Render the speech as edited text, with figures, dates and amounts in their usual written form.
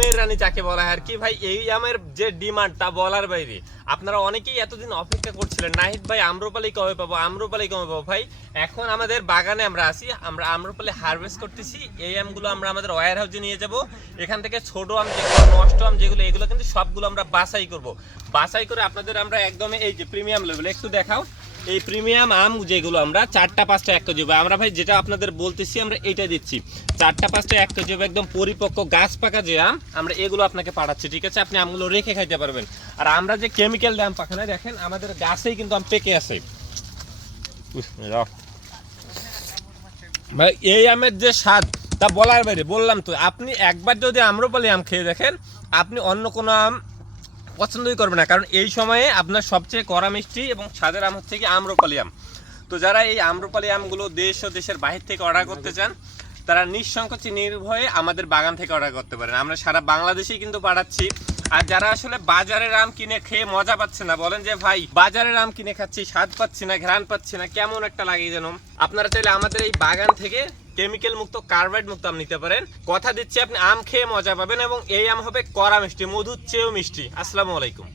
আমের রানী যাকে বলা হয় আর কি ভাই, এই আমের যে ডিমান্ড তা বলার বাইরে। আপনারা অনেকেই এতদিন অপেক্ষা করছিলেন, নাহিদ ভাই আম্রপালি কবে পাবো, আম্রপালি কবে পাবো। ভাই এখন আমাদের বাগানে আমরা আসি, আমরা আম্রপালি হারভেস্ট করতেছি। এই আমগুলো আমরা আমাদের ওয়্যার হাউসে নিয়ে যাব। এখান থেকে ছোট আম যেগুলো, নষ্ট আম যেগুলো, এগুলো কিন্তু সবগুলো আমরা বাছাই করব। বাছাই করে আপনাদের আমরা একদমই এই যে প্রিমিয়াম লেভেল একটু দেখাও। এই প্রিমিয়াম আম যেগুলো আমরা 4টা 5টা 1 কেজি, আমরা ভাই যেটা আপনাদের বলতেছি আমরা এটা দিচ্ছি 4টা 5টা 1 কেজি, একদম পরিপক্ক গাছ পাকা যে আম আমরা এগুলো আপনাকে পাঠাচ্ছি, ঠিক আছে? আপনি আমগুলো রেখে খাইতে পারবেন। আর আমরা যে কেমিক্যাল আম পাখানা দেখেন আমাদের গাছেই কিন্তু আম পেকে আছে ভাই। এই আমের যে স্বাদ তা বলার বাইরে। বললাম তো, আপনি একবার যদি আম্রপালি আম খেয়ে দেখেন আপনি অন্য কোনো আম পছন্দই করবে না, কারণ এই সময়ে আপনার সবচেয়ে কড়া মিষ্টি এবং স্বাদের আম হচ্ছে কি আম্রপালি আম। তো যারা এই আম্রপালি আমগুলো দেশ ও দেশের বাহির থেকে অর্ডার করতে চান তারা নিঃসংকোচে নির্ভয়ে আমাদের বাগান থেকে অর্ডার করতে পারেন। আমরা সারা বাংলাদেশেই কিন্তু পাঠাচ্ছি। আর যারা আসলে বাজারের আম কিনে খেয়ে মজা পাচ্ছে না, বলেন যে ভাই বাজারের আম কিনে খাচ্ছি, স্বাদ পাচ্ছি না, ঘ্রাণ পাচ্ছি না, কেমন একটা লাগে যেন, আপনারা চাইলে আমাদের এই বাগান থেকে কেমিক্যাল মুক্ত, কার্বাইড মুক্ত আম নিতে পারেন। কথা দিচ্ছি আপনি আম খেয়ে মজা পাবেন এবং এই আম হবে কড়া মিষ্টি, মধুর চেয়েও মিষ্টি। আসসালামু আলাইকুম।